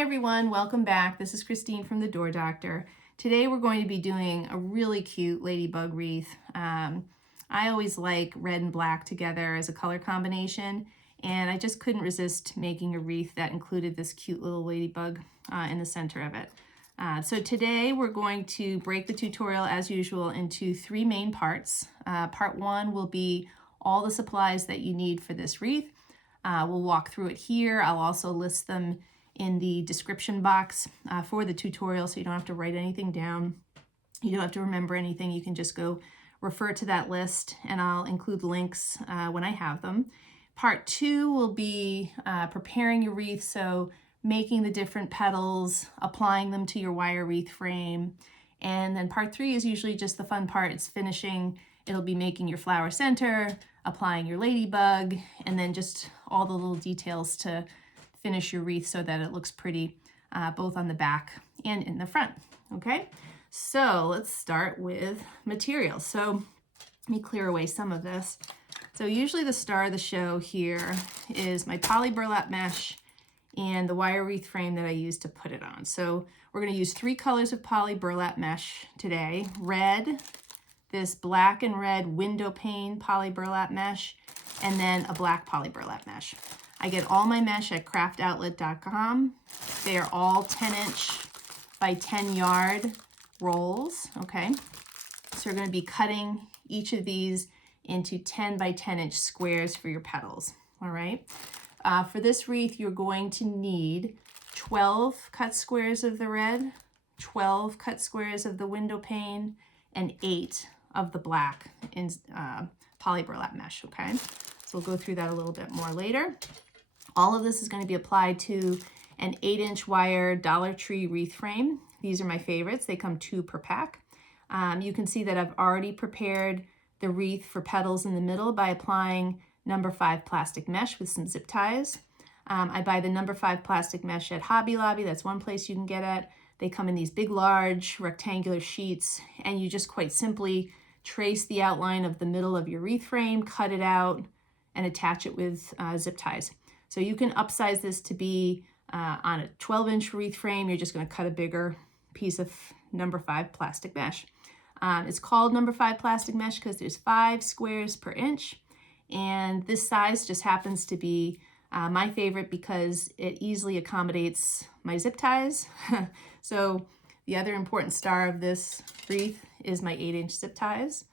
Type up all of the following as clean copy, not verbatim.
Hi everyone, welcome back. This is Christine from the Door Doctor. Today we're going to be doing a really cute ladybug wreath. I always like red and black together as a color combination, and I just couldn't resist making a wreath that included this cute little ladybug in the center of it. So today we're going to break the tutorial as usual into three main parts. Part one will be all the supplies that you need for this wreath. We'll walk through it here. I'll also list them in the description box for the tutorial, so you don't have to write anything down. You don't have to remember anything. You can just go refer to that list, and I'll include links when I have them. Part two will be preparing your wreath, so making the different petals, applying them to your wire wreath frame. And then part three is usually just the fun part. It's finishing. It'll be making your flower center, applying your ladybug, and then just all the little details to finish your wreath so that it looks pretty both on the back and in the front. Okay, so let's start with materials. So let me clear away some of this. So usually the star of the show here is my poly burlap mesh and the wire wreath frame that I use to put it on. So we're going to use three colors of poly burlap mesh today. Red, this black and red window pane poly burlap mesh, and then a black poly burlap mesh. I get all my mesh at craftoutlet.com. They are all 10-inch by 10-yard rolls, okay? So you're going to be cutting each of these into 10 by 10-inch squares for your petals, all right? For this wreath, you're going to need 12 cut squares of the red, 12 cut squares of the window pane, and 8 of the black in poly burlap mesh, okay? So we'll go through that a little bit more later. All of this is going to be applied to an 8-inch wire Dollar Tree wreath frame. These are my favorites. They come 2 per pack. You can see that I've already prepared the wreath for petals in the middle by applying number 5 plastic mesh with some zip ties. I buy the number 5 plastic mesh at Hobby Lobby. That's one place you can get it. They come in these big, large, rectangular sheets, and you just quite simply trace the outline of the middle of your wreath frame, cut it out, and attach it with zip ties. So you can upsize this to be on a 12-inch wreath frame. You're just going to cut a bigger piece of number 5 plastic mesh. It's called number 5 plastic mesh because there's 5 squares per inch. And this size just happens to be my favorite because it easily accommodates my zip ties. So the other important star of this wreath is my 8-inch zip ties.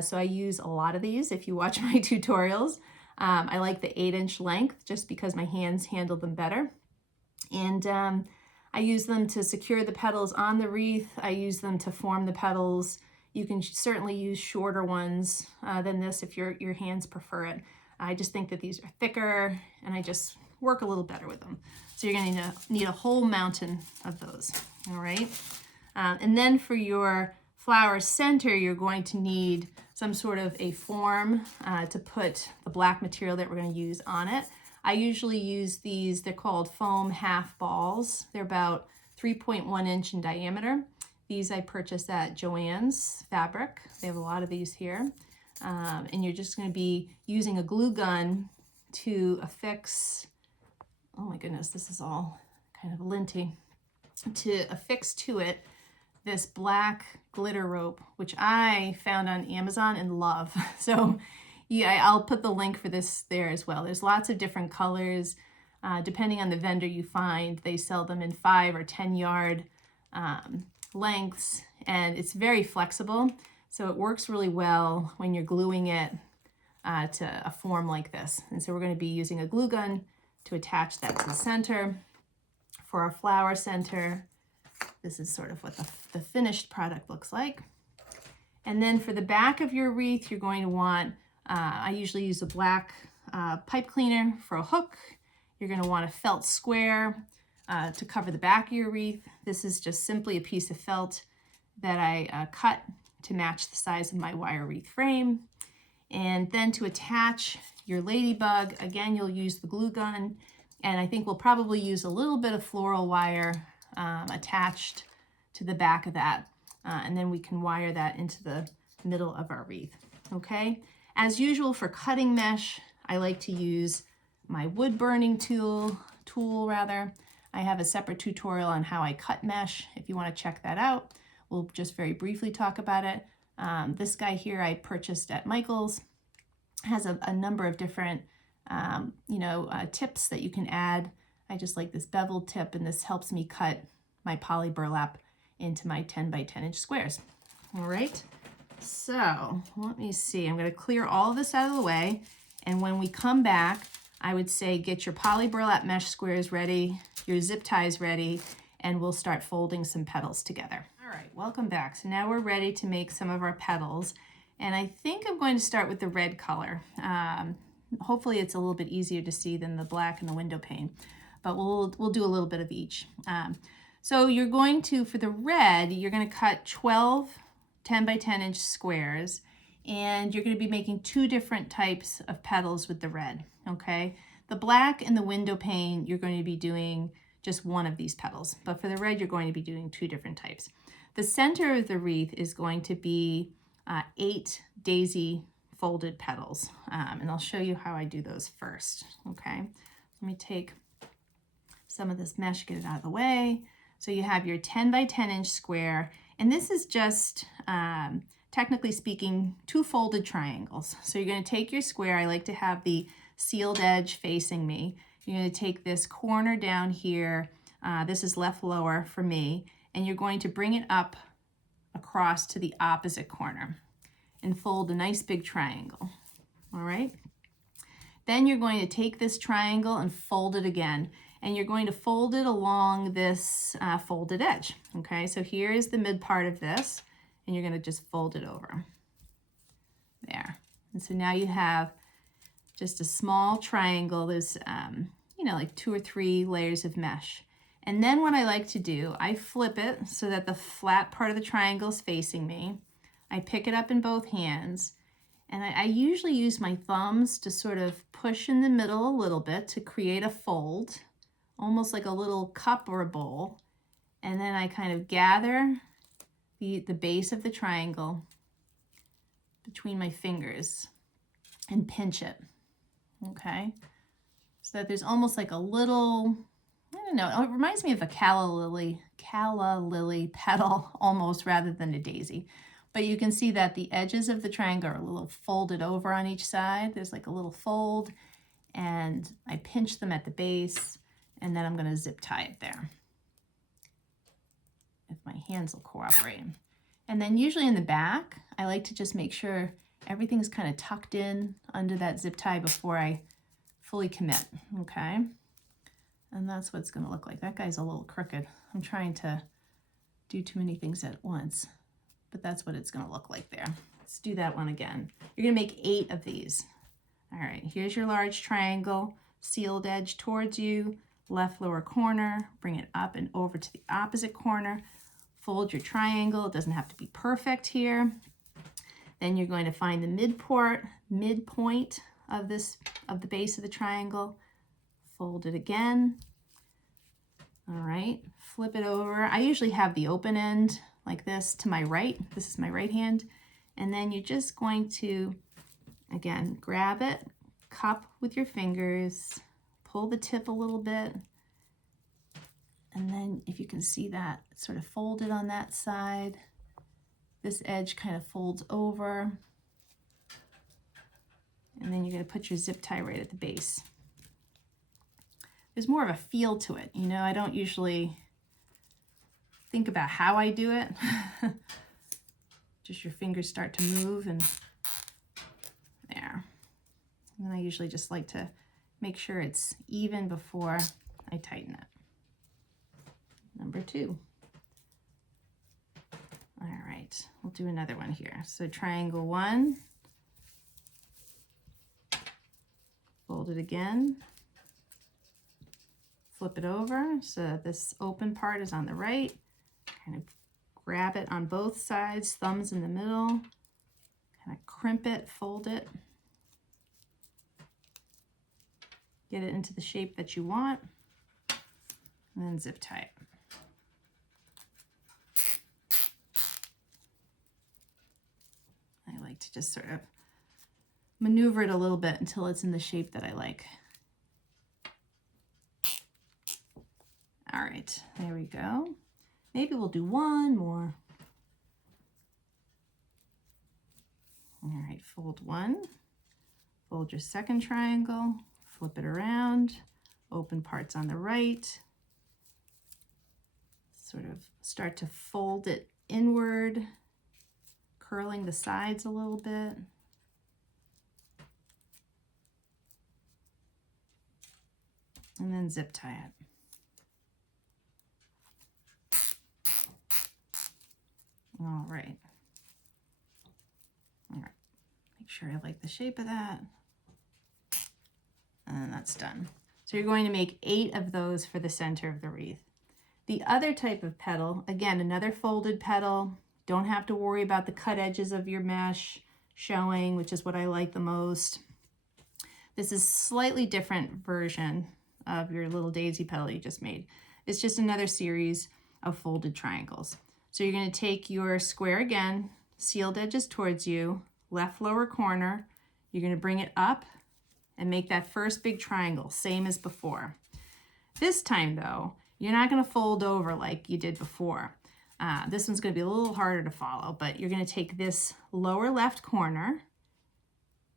So I use a lot of these if you watch my tutorials. I like the 8-inch length just because my hands handle them better. And I use them to secure the petals on the wreath. I use them to form the petals. You can certainly use shorter ones than this if your hands prefer it. I just think that these are thicker and I just work a little better with them. So you're going to need a whole mountain of those, all right? And then for your flower center, you're going to need some sort of a form to put the black material that we're going to use on it. I usually use these, they're called foam half balls. They're about 3.1 inch in diameter. These I purchased at Joann's Fabric. They have a lot of these here. And you're just going to be using a glue gun to affix, oh my goodness, this is all kind of linty, to affix to it this black glitter rope, which I found on Amazon and love. So yeah, I'll put the link for this there as well. There's lots of different colors. Depending on the vendor you find, they sell them in 5 or 10 yard lengths, and it's very flexible. So it works really well when you're gluing it to a form like this. And so we're going to be using a glue gun to attach that to the center. For our flower center, this is sort of what the finished product looks like. And then for the back of your wreath, you're going to want, I usually use a black pipe cleaner for a hook. You're going to want a felt square to cover the back of your wreath. This is just simply a piece of felt that I cut to match the size of my wire wreath frame. And then to attach your ladybug, again, you'll use the glue gun. And I think we'll probably use a little bit of floral wire attached to the back of that. And then we can wire that into the middle of our wreath, okay? As usual for cutting mesh, I like to use my wood burning tool. I have a separate tutorial on how I cut mesh if you want to check that out. We'll just very briefly talk about it. This guy here I purchased at Michael's. Has a number of different tips that you can add. I just like this beveled tip, and this helps me cut my poly burlap into my 10 by 10 inch squares. All right, so let me see. I'm going to clear all of this out of the way, and when we come back, I would say get your poly burlap mesh squares ready, your zip ties ready, and we'll start folding some petals together. All right, welcome back. So now we're ready to make some of our petals. And I think I'm going to start with the red color. Hopefully it's a little bit easier to see than the black and the window pane, but we'll do a little bit of each. So you're going to, for the red, you're going to cut 12 10 by 10 inch squares, and you're going to be making two different types of petals with the red, okay? The black and the window pane, you're going to be doing just one of these petals, but for the red, you're going to be doing two different types. The center of the wreath is going to be 8 daisy folded petals, and I'll show you how I do those first, okay? Let me take some of this mesh, get it out of the way. So you have your 10 by 10 inch square, and this is just, technically speaking, 2 folded triangles. So you're going to take your square. I like to have the sealed edge facing me. You're going to take this corner down here. This is left lower for me, and you're going to bring it up across to the opposite corner and fold a nice big triangle. All right. Then you're going to take this triangle and fold it again, and you're going to fold it along this folded edge. Okay, so here is the mid part of this, and you're going to just fold it over there. And so now you have just a small triangle. There's like 2 or 3 layers of mesh. And then what I like to do, I flip it so that the flat part of the triangle is facing me. I pick it up in both hands, and I usually use my thumbs to sort of push in the middle a little bit to create a fold, almost like a little cup or a bowl. And then I kind of gather the base of the triangle between my fingers and pinch it, okay? So that there's almost like a little, I don't know, it reminds me of a calla lily petal almost, rather than a daisy. But you can see that the edges of the triangle are a little folded over on each side. There's like a little fold, and I pinch them at the base, and then I'm going to zip tie it there, if my hands will cooperate. And then usually in the back, I like to just make sure everything's kind of tucked in under that zip tie before I fully commit, okay? And that's what it's going to look like. That guy's a little crooked. I'm trying to do too many things at once, but that's what it's going to look like there. Let's do that one again. You're going to make 8 of these. All right, here's your large triangle, sealed edge towards you, left lower corner, bring it up and over to the opposite corner, fold your triangle. It doesn't have to be perfect here. Then you're going to find the midpoint of the base of the triangle, fold it again. All right, flip it over. I usually have the open end like this to my right. This is my right hand. And then you're just going to, again, grab it, cup with your fingers, pull the tip a little bit. And then if you can see that, it's sort of folded on that side. This edge kind of folds over. And then you're going to put your zip tie right at the base. There's more of a feel to it. You know, I don't usually think about how I do it. Just your fingers start to move, and there. And then I usually just like to make sure it's even before I tighten it. Number 2. All right, we'll do another one here. So triangle 1, fold it again, flip it over so that this open part is on the right, kind of grab it on both sides, thumbs in the middle, kind of crimp it, fold it, get it into the shape that you want, and then zip tie it. I like to just sort of maneuver it a little bit until it's in the shape that I like. All right, there we go. Maybe we'll do one more. All right, fold one, fold your second triangle, flip it around, open parts on the right, sort of start to fold it inward, curling the sides a little bit. And then zip tie it. All right. All right. Make sure I like the shape of that. And that's done. So you're going to make 8 of those for the center of the wreath. The other type of petal, again, another folded petal. Don't have to worry about the cut edges of your mesh showing, which is what I like the most. This is a slightly different version of your little daisy petal you just made. It's just another series of folded triangles. So you're going to take your square again, sealed edges towards you, left lower corner. You're going to bring it up and make that first big triangle, same as before. This time though, you're not going to fold over like you did before. This one's going to be a little harder to follow, but you're going to take this lower left corner,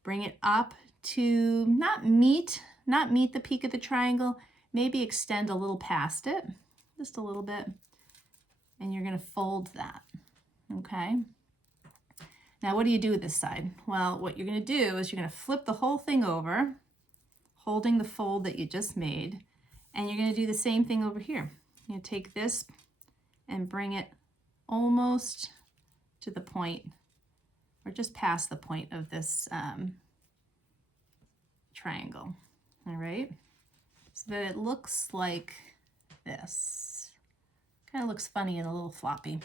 bring it up to not meet the peak of the triangle, maybe extend a little past it, just a little bit, and you're going to fold that, okay? Now, what do you do with this side? Well, what you're going to do is you're going to flip the whole thing over, holding the fold that you just made, and you're going to do the same thing over here. You're going to take this and bring it almost to the point, or just past the point of this triangle, all right? So that it looks like this. Kind of looks funny and a little floppy,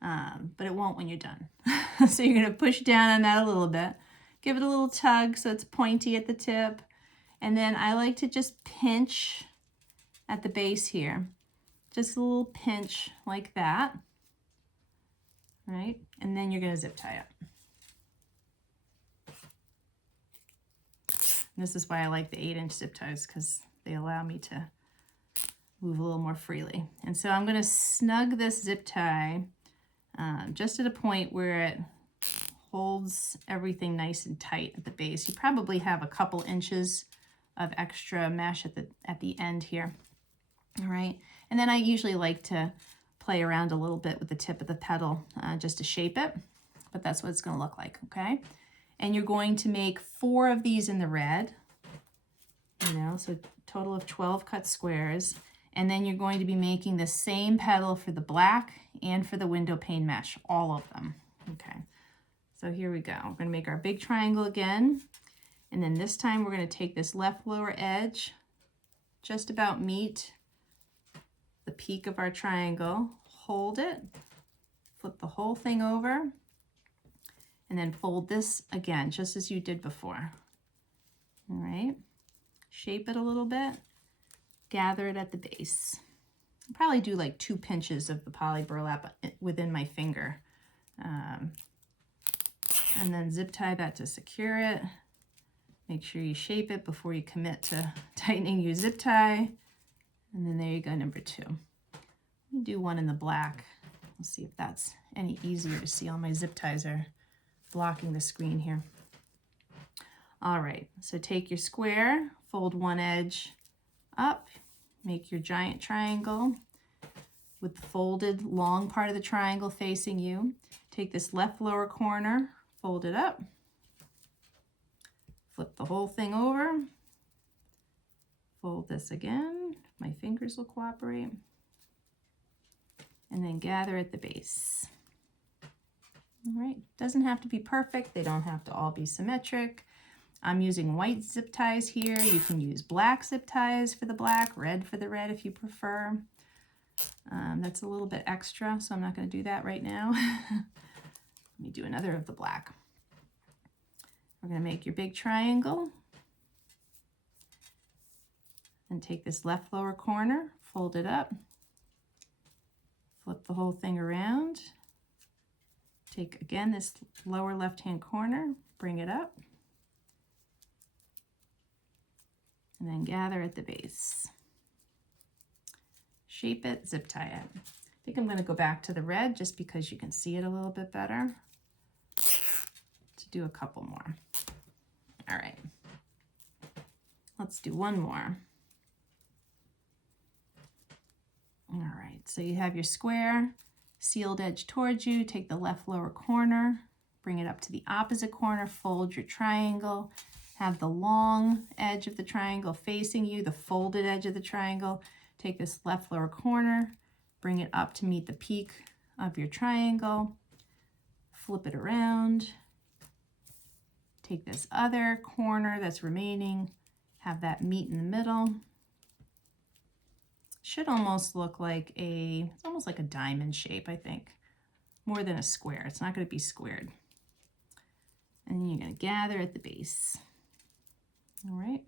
but it won't when you're done. So you're gonna push down on that a little bit, give it a little tug so it's pointy at the tip, and then I like to just pinch at the base here. Just a little pinch like that, right? And then you're gonna zip tie it. And this is why I like the 8-inch zip ties, because they allow me to move a little more freely. And so I'm gonna snug this zip tie just at a point where it holds everything nice and tight at the base. You probably have a couple inches of extra mesh at the end here, all right? And then I usually like to play around a little bit with the tip of the petal just to shape it, but that's what it's gonna look like, okay? And you're going to make 4 of these in the red, so a total of 12 cut squares. And then you're going to be making the same petal for the black and for the window pane mesh, all of them, okay? So here we go. We're gonna make our big triangle again. And then this time we're gonna take this left lower edge, just about meet the peak of our triangle, hold it, flip the whole thing over, and then fold this again, just as you did before. All right, shape it a little bit, gather it at the base. I'll probably do like 2 pinches of the poly burlap within my finger. And then zip tie that to secure it. Make sure you shape it before you commit to tightening your zip tie. And then there you go, number 2. Let me do one in the black. Let's see if that's any easier to see. All my zip ties are blocking the screen here. All right, so take your square, fold one edge up, make your giant triangle with the folded long part of the triangle facing you. Take this left lower corner, fold it up, flip the whole thing over, fold this again, my fingers will cooperate, and then gather at the base. All right, doesn't have to be perfect. They don't have to all be symmetric. I'm using white zip ties here. You can use black zip ties for the black, red for the red if you prefer. That's a little bit extra, so I'm not going to do that right now. Let me do another of the black. We're going to make your big triangle and take this left lower corner, fold it up, flip the whole thing around. Take, again, this lower left-hand corner, bring it up, and then gather at the base. shape it, zip tie it. I think I'm going to go back to the red just because you can see it a little bit better to do a couple more. All right, let's do one more. All right, so you have your square, sealed edge towards you, take the left lower corner, bring it up to the opposite corner, fold your triangle, have the long edge of the triangle facing you, the folded edge of the triangle, take this left lower corner, bring it up to meet the peak of your triangle, flip it around, take this other corner that's remaining, have that meet in the middle. Should almost look like it's almost like a diamond shape, I think, more than a square. It's not going to be squared. And then you're going to gather at the base. All right.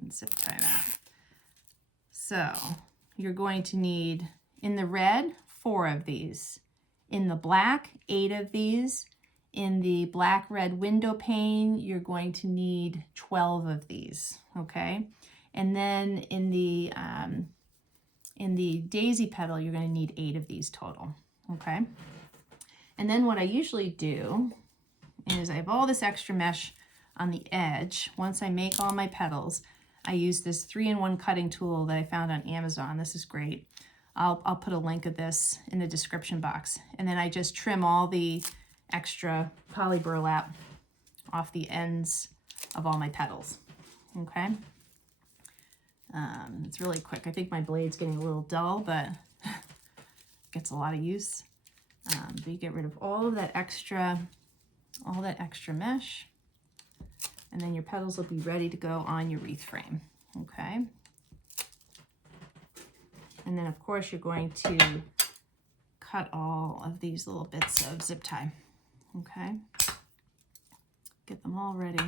And zip tie that. So you're going to need, in the red, 4 of these. In the black, 8 of these. In the black red window pane, you're going to need 12 of these, okay? And then in the daisy petal, you're going to need 8 of these total, okay? And then what I usually do is I have all this extra mesh on the edge. Once I make all my petals, I use this 3-in-1 cutting tool that I found on Amazon. This is great. I'll put a link of this in the description box. And then I just trim all the extra poly burlap off the ends of all my petals, okay? It's really quick. I think my blade's getting a little dull, but gets a lot of use. But you get rid of all that extra mesh, and then your petals will be ready to go on your wreath frame, okay? And then of course you're going to cut all of these little bits of zip tie. Okay, get them all ready.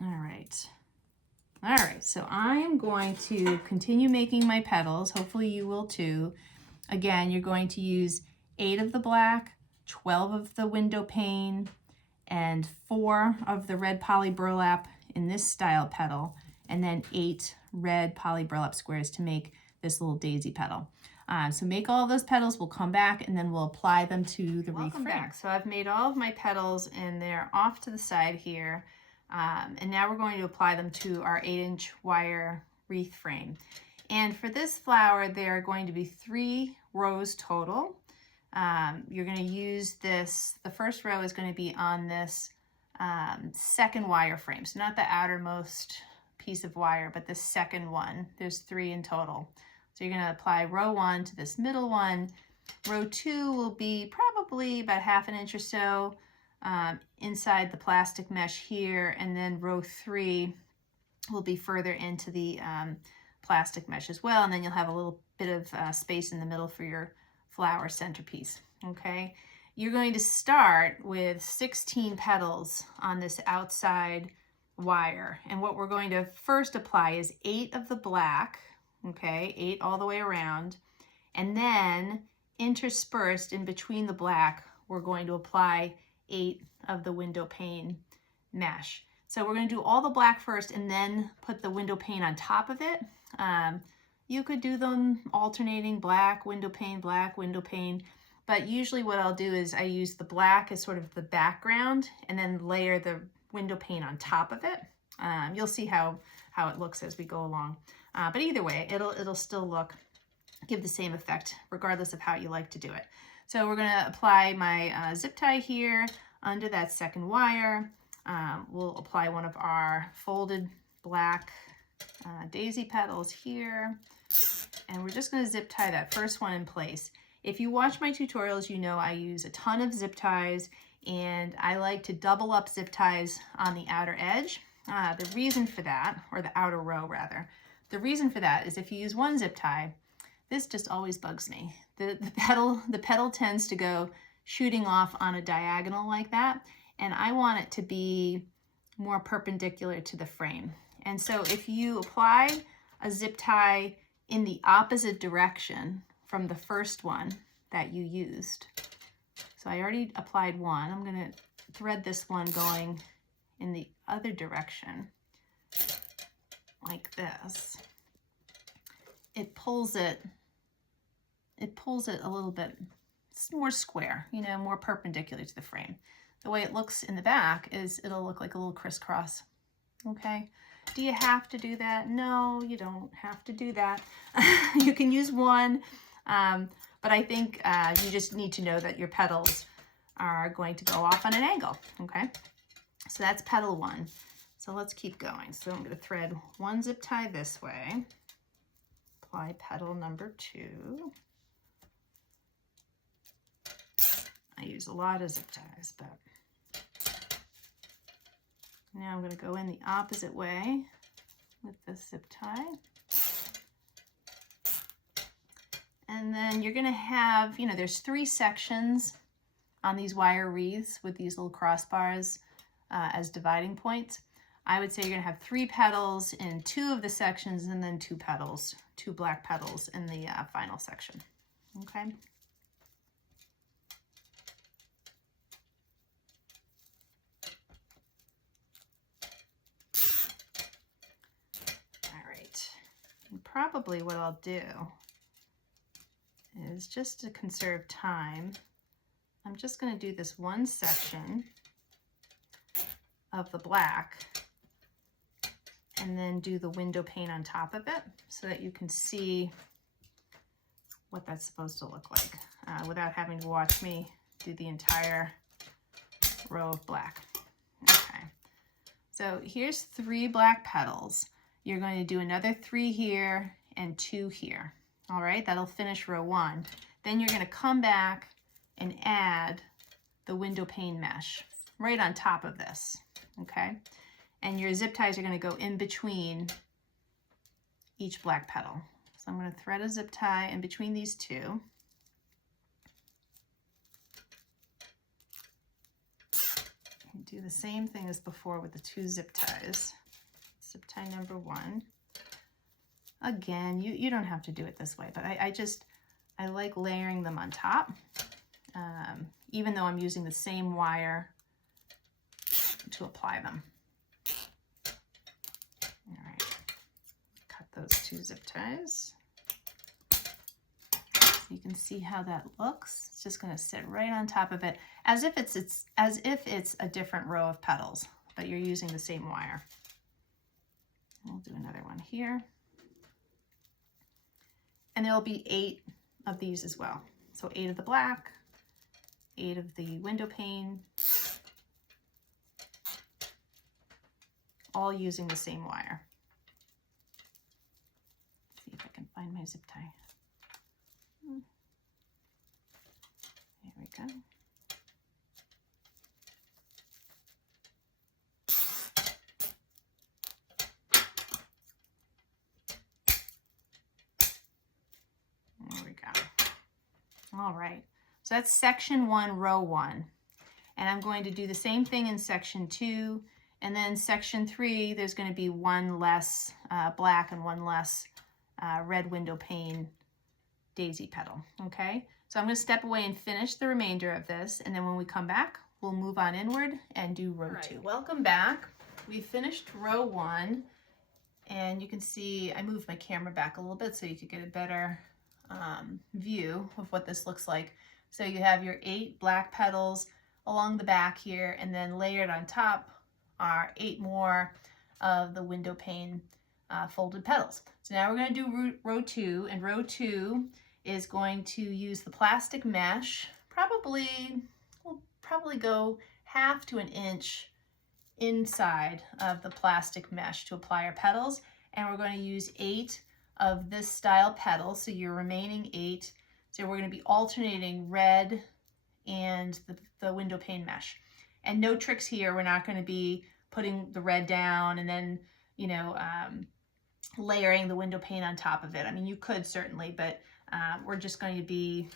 All right, so I am going to continue making my petals. Hopefully you will too. Again, you're going to use 8 of the black, 12 of the window pane, and 4 of the red poly burlap in this style petal, and then 8 red poly burlap squares to make this little daisy petal. So make all of those petals, we'll come back and then we'll apply them to the wreath frame. Welcome back. So I've made all of my petals and they're off to the side here. And now we're going to apply them to our 8-inch wire wreath frame. And for this flower, there are going to be 3 rows total. You're going to use this, the first row is going to be on this second wire frame. So not the outermost piece of wire, but the second one. There's 3 in total. So you're going to apply row 1 to this middle one. Row 2 will be probably about 1/2 inch or so inside the plastic mesh here, and then row 3 will be further into the plastic mesh as well, and then you'll have a little bit of space in the middle for your flower centerpiece, okay? You're going to start with 16 petals on this outside wire, and what we're going to first apply is 8 of the black, okay, 8 all the way around, and then interspersed in between the black, we're going to apply 8 of the window pane mesh. So we're going to do all the black first and then put the window pane on top of it. You could do them alternating, black, window pane, but usually what I'll do is I use the black as sort of the background and then layer the window pane on top of it. You'll see how it looks as we go along. But either way, it'll still give the same effect regardless of how you like to do it. So we're going to apply my zip tie here under that second wire. We'll apply one of our folded black daisy petals here, and we're just going to zip tie that first one in place. If you watch my tutorials, you know I use a ton of zip ties, and I like to double up zip ties on the outer edge. The reason for that, or the outer row rather, the reason for that is if you use one zip tie, this just always bugs me. The petal tends to go shooting off on a diagonal like that, and I want it to be more perpendicular to the frame. And so if you apply a zip tie in the opposite direction from the first one that you used, so I already applied one, I'm going to thread this one going in the other direction, like this, it pulls it a little bit more square, you know, more perpendicular to the frame. The way it looks in the back is it'll look like a little crisscross, okay? Do you have to do that? No, you don't have to do that. You can use one, but I think you just need to know that your petals are going to go off on an angle, okay? So that's petal one. So let's keep going. So I'm going to thread one zip tie this way, apply petal number 2. I use a lot of zip ties, but now I'm going to go in the opposite way with this zip tie. And then you're going to have, you know, there's 3 sections on these wire wreaths with these little crossbars as dividing points. I would say you're going to have 3 petals in 2 of the sections and then 2 petals, 2 black petals in the final section, okay? And probably what I'll do is, just to conserve time, I'm just going to do this one section of the black and then do the window pane on top of it so that you can see what that's supposed to look like without having to watch me do the entire row of black. Okay, so here's 3 black petals. You're going to do another 3 here and 2 here. All right, that'll finish row 1. Then you're going to come back and add the window pane mesh right on top of this, okay? And your zip ties are going to go in between each black petal. So I'm going to thread a zip tie in between these 2. And do the same thing as before with the 2 zip ties. Zip tie number 1. Again, you don't have to do it this way, but I like layering them on top, even though I'm using the same wire to apply them. All right, cut those 2 zip ties. So you can see how that looks. It's just going to sit right on top of it, as if it's a different row of petals, but you're using the same wire. We'll do another one here. And there'll be 8 of these as well. So 8 of the black, 8 of the window pane, all using the same wire. Let's see if I can find my zip tie. There we go. All right, so that's section 1, row 1. And I'm going to do the same thing in section 2. And then section 3, there's going to be 1 less black and 1 less red window pane daisy petal, okay? So I'm going to step away and finish the remainder of this. And then when we come back, we'll move on inward and do row 2. Welcome back. We finished row 1. And you can see I moved my camera back a little bit so you could get a better view of what this looks like. So you have your 8 black petals along the back here, and then layered on top are 8 more of the window pane folded petals. So now we're going to do row 2, and row 2 is going to use the plastic mesh. We'll probably go 1/2 to 1 inch inside of the plastic mesh to apply our petals, and we're going to use 8 of this style petal, so your remaining 8. So we're going to be alternating red and the window pane mesh. And no tricks here. We're not going to be putting the red down and then, you know, layering the window pane on top of it. I mean, you could certainly, but we're just going to be,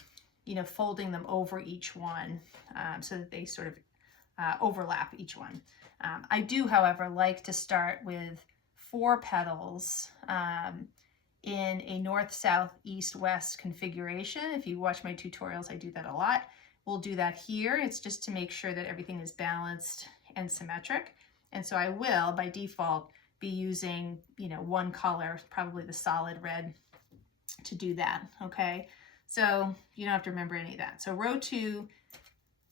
you know, folding them over each one so that they sort of overlap each one. I do, however, like to start with 4 petals in a north, south, east, west configuration. If you watch my tutorials, I do that a lot. We'll do that here. It's just to make sure that everything is balanced and symmetric. And so I will, by default, be using, you know, one color, probably the solid red, to do that, okay? So you don't have to remember any of that. So row 2,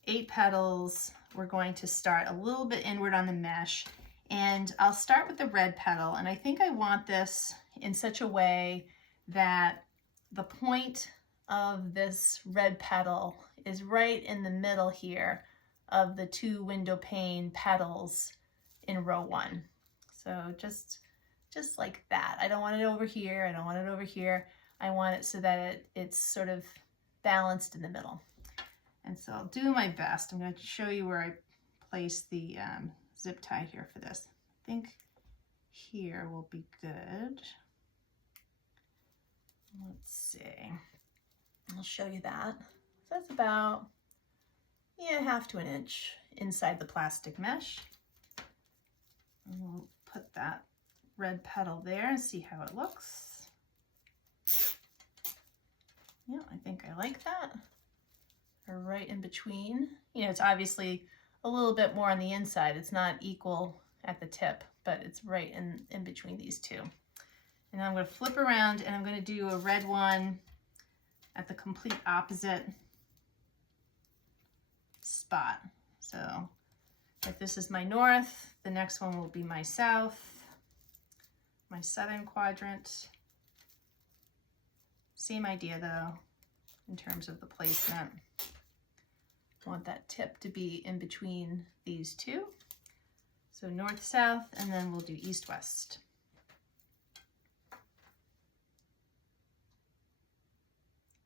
8 petals. We're going to start a little bit inward on the mesh, and I'll start with the red petal, and I think I want this in such a way that the point of this red petal is right in the middle here of the 2 window pane petals in row 1. So just like that. I don't want it over here. I don't want it over here. I want it so that it's sort of balanced in the middle. And so I'll do my best. I'm going to show you where I place the zip tie here for this. I think here will be good. Let's see. I'll show you that. So that's about, yeah, 1/2 to 1 inch inside the plastic mesh. And we'll put that red petal there and see how it looks. Yeah, I think I like that. Or right in between. You know, it's obviously a little bit more on the inside. It's not equal at the tip, but it's right in between these two. And I'm going to flip around and I'm going to do a red one at the complete opposite spot. So if this is my north, the next one will be my south, my southern quadrant. Same idea though, in terms of the placement. I want that tip to be in between these two. So north, south, and then we'll do east, west.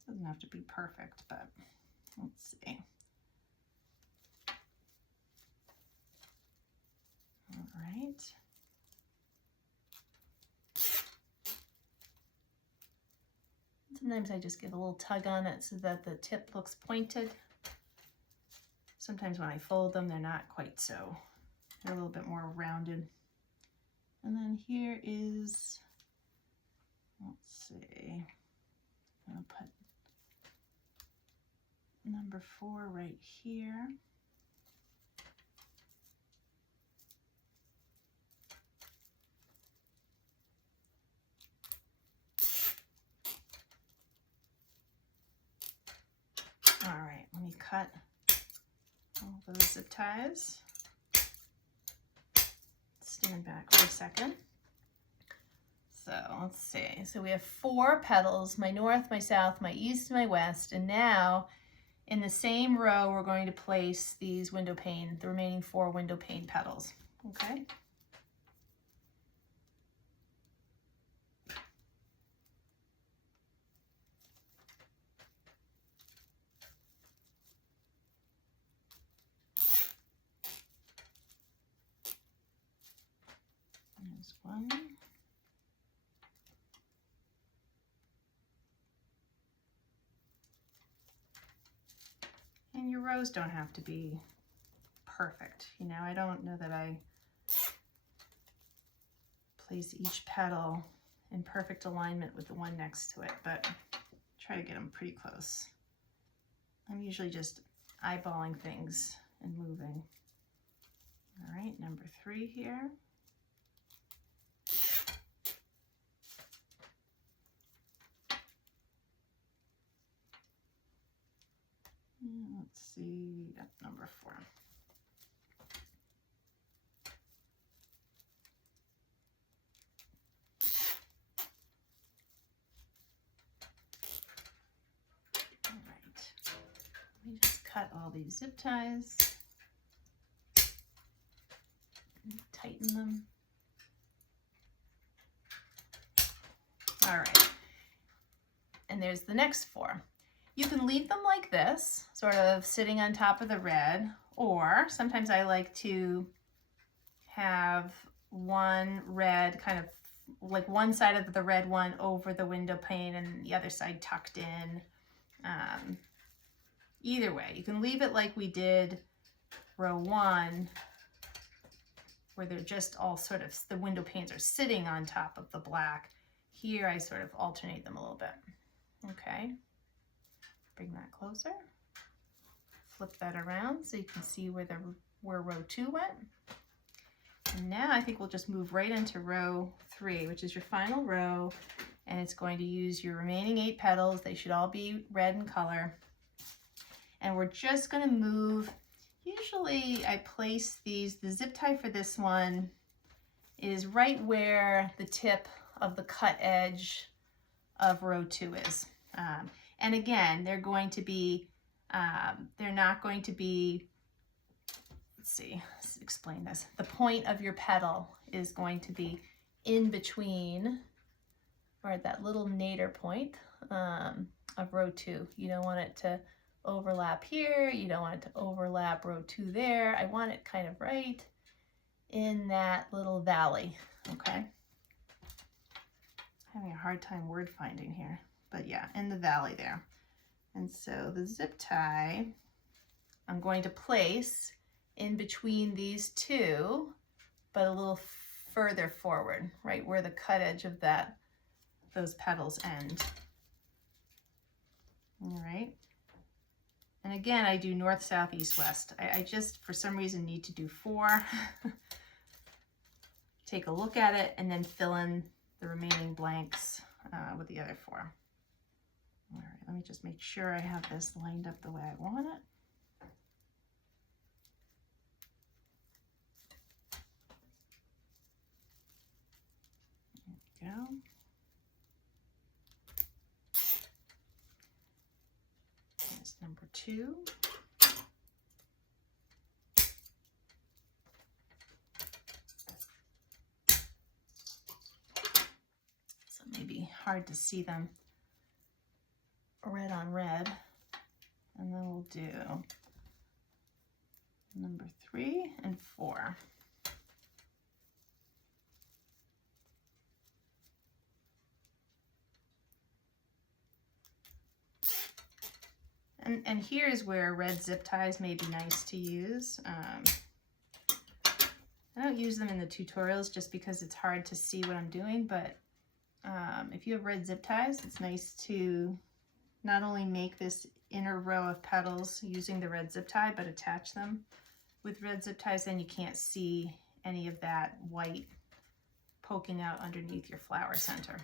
Doesn't have to be perfect, but let's see. All right. Sometimes I just give a little tug on it so that the tip looks pointed. Sometimes when I fold them, they're not quite so. They're a little bit more rounded. And then here is, let's see, I'm gonna put number 4 right here. All right, let me cut all those zip ties. Stand back for a second. So let's see. So we have 4 petals, my north, my south, my east, my west, and now in the same row we're going to place these window pane, the remaining 4 window pane petals. Okay. There's one. And your rows don't have to be perfect. You know, I don't know that I place each petal in perfect alignment with the one next to it, but try to get them pretty close. I'm usually just eyeballing things and moving. All right, number 3 here. Let's see, number 4. All right, let me just cut all these zip ties and tighten them. All right, and there's the next 4. You can leave them like this, sort of sitting on top of the red, or sometimes I like to have one red, kind of like one side of the red one over the window pane and the other side tucked in. Either way, you can leave it like we did row 1, where they're just all sort of, the window panes are sitting on top of the black. Here I sort of alternate them a little bit. Okay. Bring that closer, flip that around so you can see where row 2 went. And now I think we'll just move right into row 3, which is your final row, and it's going to use your remaining 8 petals. They should all be red in color. And we're just going to move, usually I place these, the zip tie for this one is right where the tip of the cut edge of row 2 is. And again, they're going to be, they're not going to be, let's explain this. The point of your petal is going to be in between, or at that little nadir point of row 2. You don't want it to overlap here. You don't want it to overlap row 2 there. I want it kind of right in that little valley, okay? Having a hard time word finding here, but yeah, in the valley there. And so the zip tie, I'm going to place in between these 2, but a little further forward, right where the cut edge of those petals end. All right. And again, I do north, south, east, west. I just, for some reason, need to do 4. Take a look at it and then fill in the remaining blanks with the other 4. All right, let me just make sure I have this lined up the way I want it. There we go. There's number 2. So maybe hard to see them red on red. And then we'll do number 3 and 4. And here's where red zip ties may be nice to use. I don't use them in the tutorials just because it's hard to see what I'm doing, but if you have red zip ties, it's nice to not only make this inner row of petals using the red zip tie, but attach them with red zip ties. Then you can't see any of that white poking out underneath your flower center.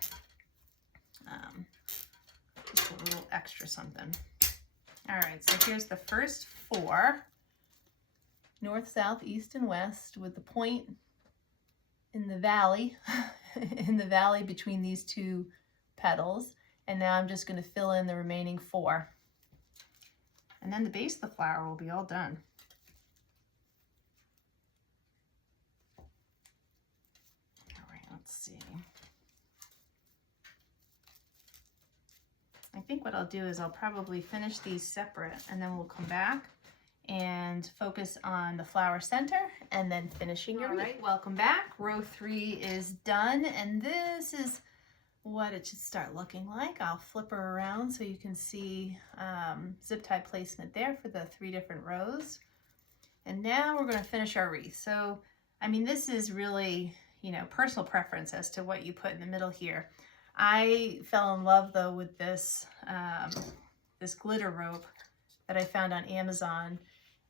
Just a little extra something. All right, so here's the first 4, north, south, east, and west, with the point in the valley, in the valley between these 2 petals. And now I'm just going to fill in the remaining 4. And then the base of the flower will be all done. All right, let's see. I think what I'll do is I'll probably finish these separate, and then we'll come back and focus on the flower center and then finishing your wreath. All right, welcome back. Row 3 is done, and this is what it should start looking like. I'll flip her around so you can see zip tie placement there for the 3 different rows. And now we're going to finish our wreath. So, I mean, this is really, you know, personal preference as to what you put in the middle here. I fell in love though with this this glitter rope that I found on Amazon,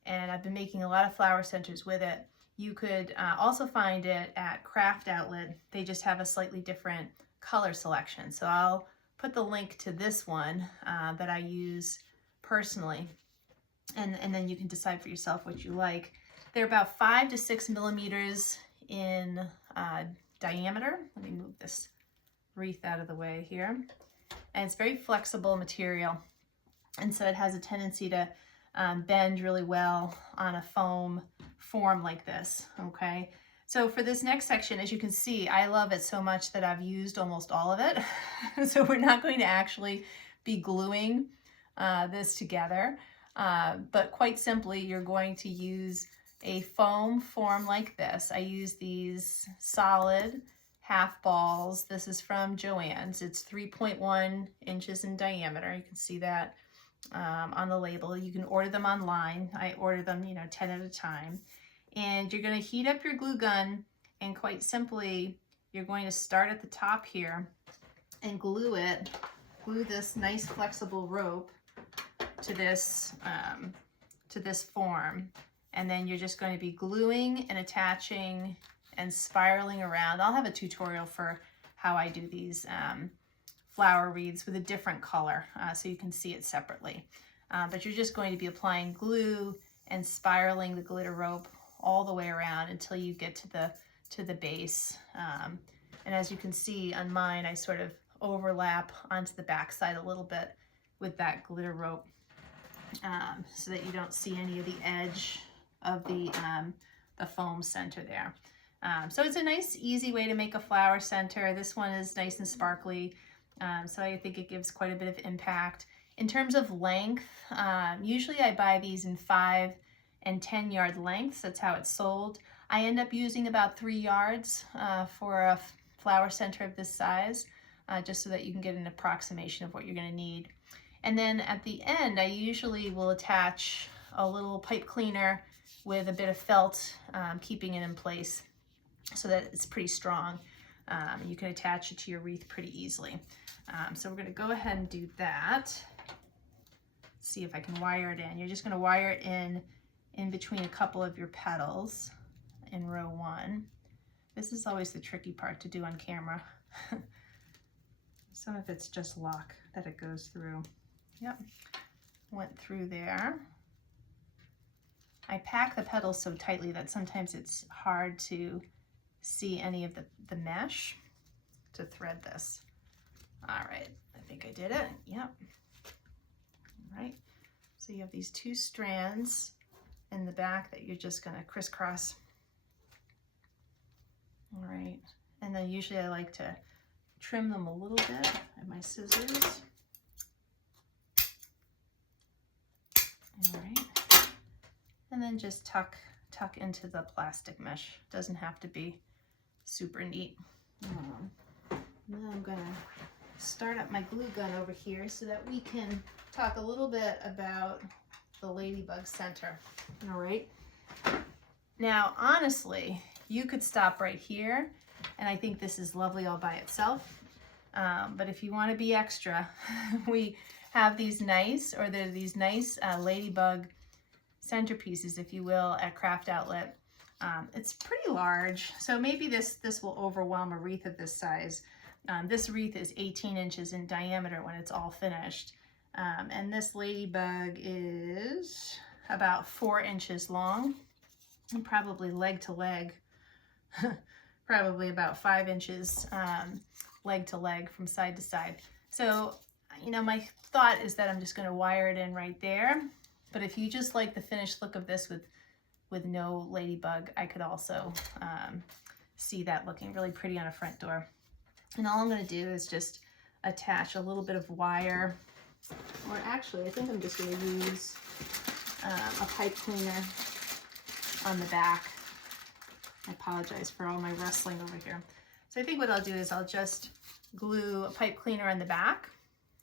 and I've been making a lot of flower centers with it. You could also find it at Craft Outlet. They just have a slightly different color selection. So I'll put the link to this one that I use personally, and then you can decide for yourself what you like. They're about 5 to 6 millimeters in diameter. Let me move this wreath out of the way here. And it's very flexible material, and so it has a tendency to bend really well on a foam form like this, okay? So for this next section, as you can see, I love it so much that I've used almost all of it. So we're not going to actually be gluing this together, but quite simply, you're going to use a foam form like this. I use these solid half balls. This is from Joann's. It's 3.1 inches in diameter. You can see that on the label. You can order them online. I order them, 10 at a time. And you're going to heat up your glue gun, and quite simply, you're going to start at the top here and glue this nice flexible rope to this form. And then you're just going to be gluing and attaching and spiraling around. I'll have a tutorial for how I do these flower wreaths with a different color so you can see it separately. But you're just going to be applying glue and spiraling the glitter rope all the way around until you get to the base. And as you can see on mine, I sort of overlap onto the back side a little bit with that glitter rope so that you don't see any of the edge of the foam center there. So it's a nice, easy way to make a flower center. This one is nice and sparkly, so I think it gives quite a bit of impact. In terms of length, usually I buy these in 5 and 10 yard lengths. That's how it's sold. I end up using about 3 yards for a flower center of this size, just so that you can get an approximation of what you're going to need. And then at the end, I usually will attach a little pipe cleaner with a bit of felt, keeping it in place so that it's pretty strong. You can attach it to your wreath pretty easily. So we're going to go ahead and do that. See if I can wire it in. You're just going to wire it in between a couple of your petals in row 1. This is always the tricky part to do on camera. Some of it's just luck that it goes through. Yep, went through there. I pack the petals so tightly that sometimes it's hard to see any of the mesh to thread this. All right, I think I did it. Yep. All right, so you have these 2 strands in the back that you're just gonna crisscross. All right, and then usually I like to trim them a little bit. I have my scissors. All right, and then just tuck into the plastic mesh. Doesn't have to be super neat. And then I'm gonna start up my glue gun over here so that we can talk a little bit about the ladybug center. All right, now honestly, you could stop right here, and I think this is lovely all by itself. But if you want to be extra, we have these nice ladybug centerpieces, if you will, at Craft Outlet. It's pretty large, so maybe this will overwhelm a wreath of this size. This wreath is 18 inches in diameter when it's all finished. And this ladybug is about 4 inches long, and probably leg to leg, probably about 5 inches leg to leg from side to side. So, you know, my thought is that I'm just going to wire it in right there. But if you just like the finished look of this with no ladybug, I could also see that looking really pretty on a front door. And all I'm going to do is just attach a little bit of wire, or actually I think I'm just going to use a pipe cleaner on the back. I apologize for all my rustling over here. So I think what I'll do is I'll just glue a pipe cleaner on the back,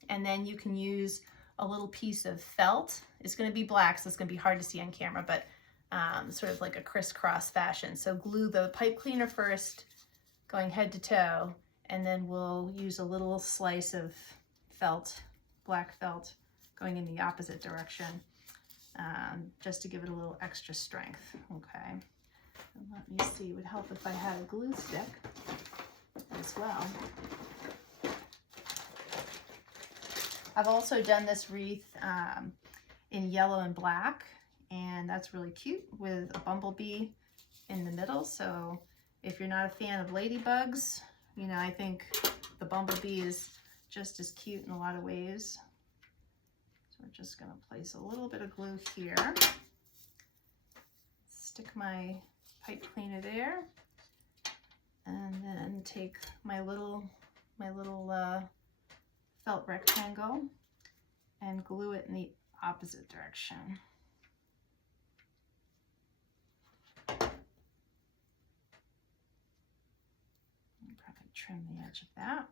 and then you can use a little piece of felt. It's going to be black, so it's going to be hard to see on camera, but sort of like a crisscross fashion. So glue the pipe cleaner first, going head to toe, and then we'll use a little slice of felt, black felt, going in the opposite direction, just to give it a little extra strength. Okay. And let me see, it would help if I had a glue stick as well. I've also done this wreath in yellow and black, and that's really cute with a bumblebee in the middle. So if you're not a fan of ladybugs, you know, I think the bumblebee is just as cute in a lot of ways. So we're just going to place a little bit of glue here. Stick my pipe cleaner there, and then take my little felt rectangle and glue it in the opposite direction. Probably trim the edge of that.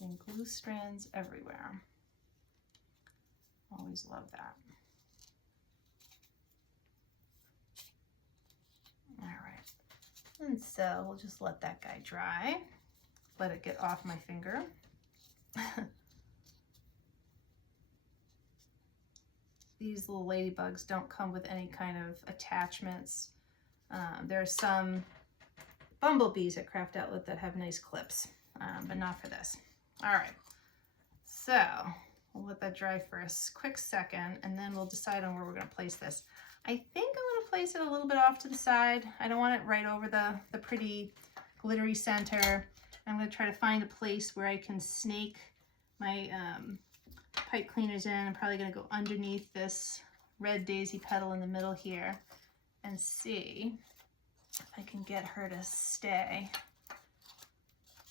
And glue strands everywhere. Always love that. All right, and so we'll just let that guy dry. Let it get off my finger. these little ladybugs don't come with any kind of attachments. There are some bumblebees at Craft Outlet that have nice clips, but not for this. All right, so we'll let that dry for a quick second, and then we'll decide on where we're going to place this. I think I'm going to place it a little bit off to the side. I don't want it right over the pretty glittery center. I'm going to try to find a place where I can snake my pipe cleaners in. I'm probably going to go underneath this red daisy petal in the middle here and see if I can get her to stay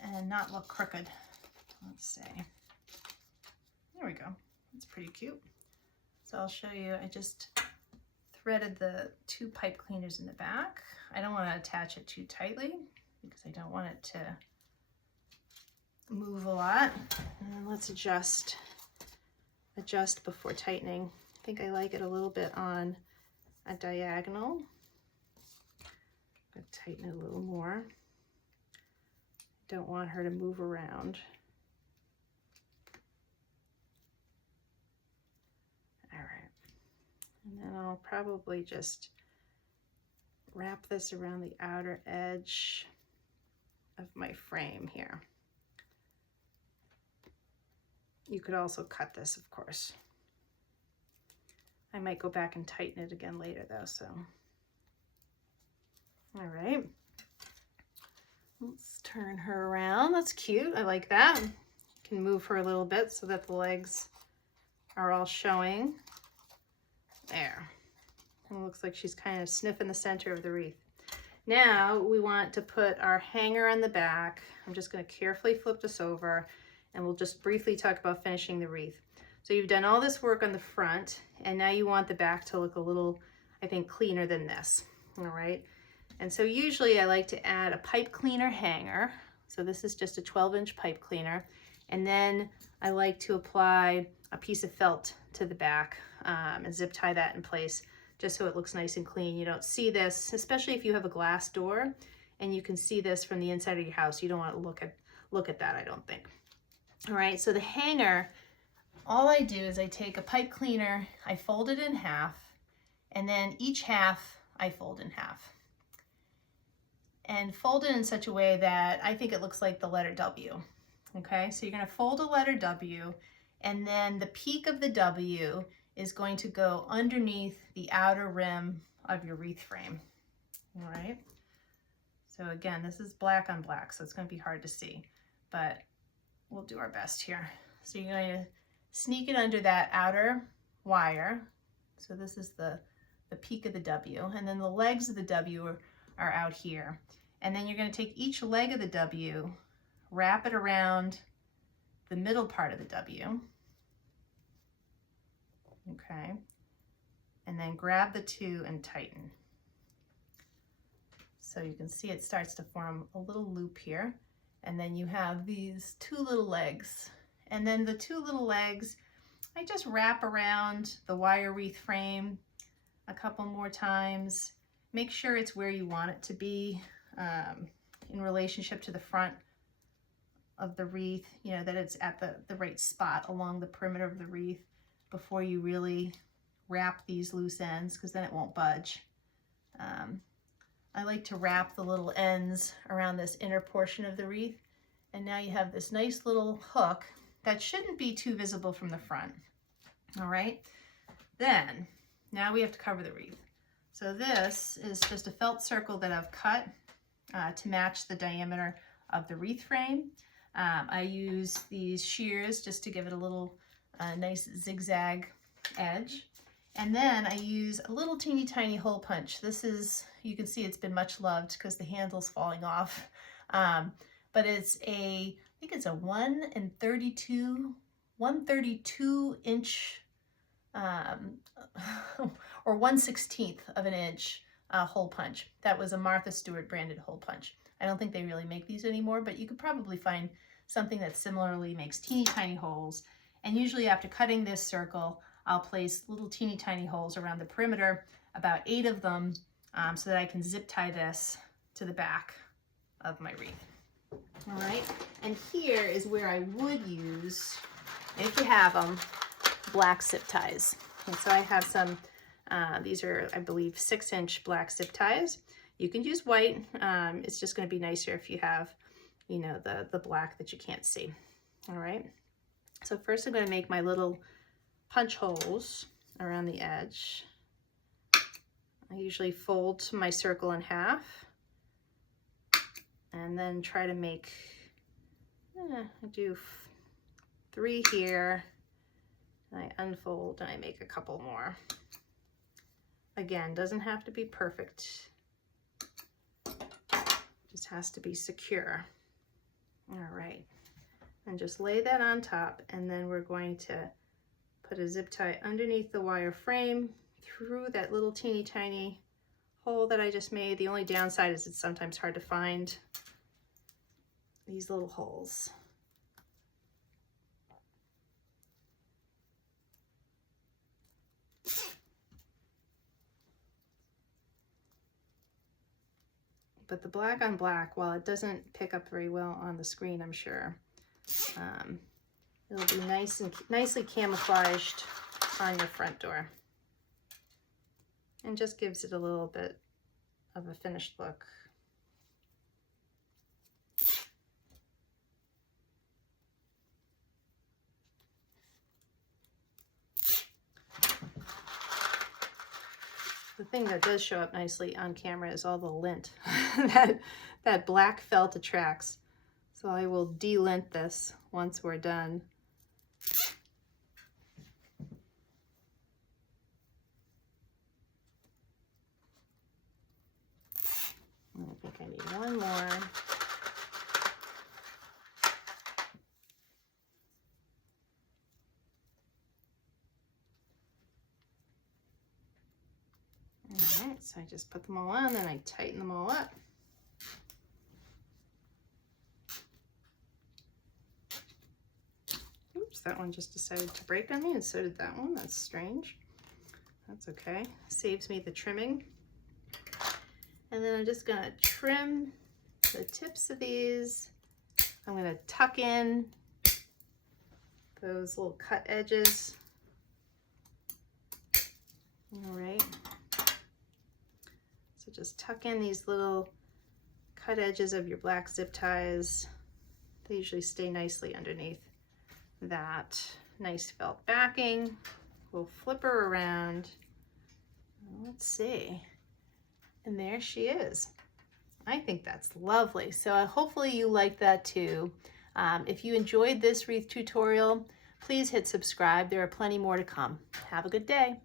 and not look crooked. Let's see. There we go. That's pretty cute. So I'll show you. I just threaded the 2 pipe cleaners in the back. I don't want to attach it too tightly because I don't want it to move a lot. And then let's adjust before tightening. I think I like it a little bit on a diagonal. I'm going to tighten it a little more. Don't want her to move around. All right. And then I'll probably just wrap this around the outer edge of my frame here. You could also cut this, of course. I might go back and tighten it again later though, so. All right. Let's turn her around. That's cute. I like that. Can move her a little bit so that the legs are all showing. There. And it looks like she's kind of sniffing the center of the wreath. Now we want to put our hanger on the back. I'm just going to carefully flip this over and we'll just briefly talk about finishing the wreath. So you've done all this work on the front and now you want the back to look a little, I think, cleaner than this. All right. And so usually I like to add a pipe cleaner hanger. So this is just a 12-inch pipe cleaner. And then I like to apply a piece of felt to the back and zip tie that in place just so it looks nice and clean. You don't see this, especially if you have a glass door and you can see this from the inside of your house. You don't want to look at that, I don't think. All right, so the hanger, all I do is I take a pipe cleaner, I fold it in half, and then each half I fold in half. And fold it in such a way that I think it looks like the letter W. Okay, so you're going to fold a letter W, and then the peak of the W is going to go underneath the outer rim of your wreath frame. All right, so again, this is black on black, so it's going to be hard to see, but we'll do our best here. So you're going to sneak it under that outer wire. So this is the peak of the W, and then the legs of the W are out here. And then you're going to take each leg of the W, wrap it around the middle part of the W. Okay. And then grab the 2 and tighten. So you can see it starts to form a little loop here. And then you have these 2 little legs. And then the 2 little legs, I just wrap around the wire wreath frame a couple more times. Make sure it's where you want it to be in relationship to the front of the wreath, you know, that it's at the right spot along the perimeter of the wreath before you really wrap these loose ends, because then it won't budge. I like to wrap the little ends around this inner portion of the wreath, and now you have this nice little hook that shouldn't be too visible from the front. All right, then now we have to cover the wreath. So this is just a felt circle that I've cut to match the diameter of the wreath frame. I use these shears just to give it a little nice zigzag edge. And then I use a little teeny tiny hole punch. This is, you can see it's been much loved because the handle's falling off. But it's I think it's a 132 inch or 1/16 of an inch hole punch. That was a Martha Stewart branded hole punch. I don't think they really make these anymore, but you could probably find something that similarly makes teeny tiny holes. And usually after cutting this circle, I'll place little teeny tiny holes around the perimeter, about 8 of them, so that I can zip tie this to the back of my wreath. All right, and here is where I would use, if you have them, black zip ties. And so I have some, these are, I believe, 6-inch black zip ties. You can use white. It's just going to be nicer if you have, you know, the black that you can't see. All right. So first I'm going to make my little punch holes around the edge. I usually fold my circle in half and then try to make, I do 3 here, and I unfold and I make a couple more. Again, doesn't have to be perfect, just has to be secure. All right, and just lay that on top, and then we're going to put a zip tie underneath the wire frame through that little teeny tiny hole that I just made. The only downside is it's sometimes hard to find these little holes. But the black on black, while it doesn't pick up very well on the screen, I'm sure, it'll be nicely camouflaged on your front door, and just gives it a little bit of a finished look. The thing that does show up nicely on camera is all the lint that black felt attracts. So I will de-lint this once we're done. I think I need one more. All right, so I just put them all on, then I tighten them all up. Oops, that one just decided to break on me, and so did that one. That's strange. That's okay. Saves me the trimming. And then I'm just gonna trim the tips of these. I'm gonna tuck in those little cut edges. All right. So just tuck in these little cut edges of your black zip ties. They usually stay nicely underneath that nice felt backing. We'll flip her around. Let's see. And there she is. I think that's lovely. So hopefully you liked that too. If you enjoyed this wreath tutorial, please hit subscribe. There are plenty more to come. Have a good day.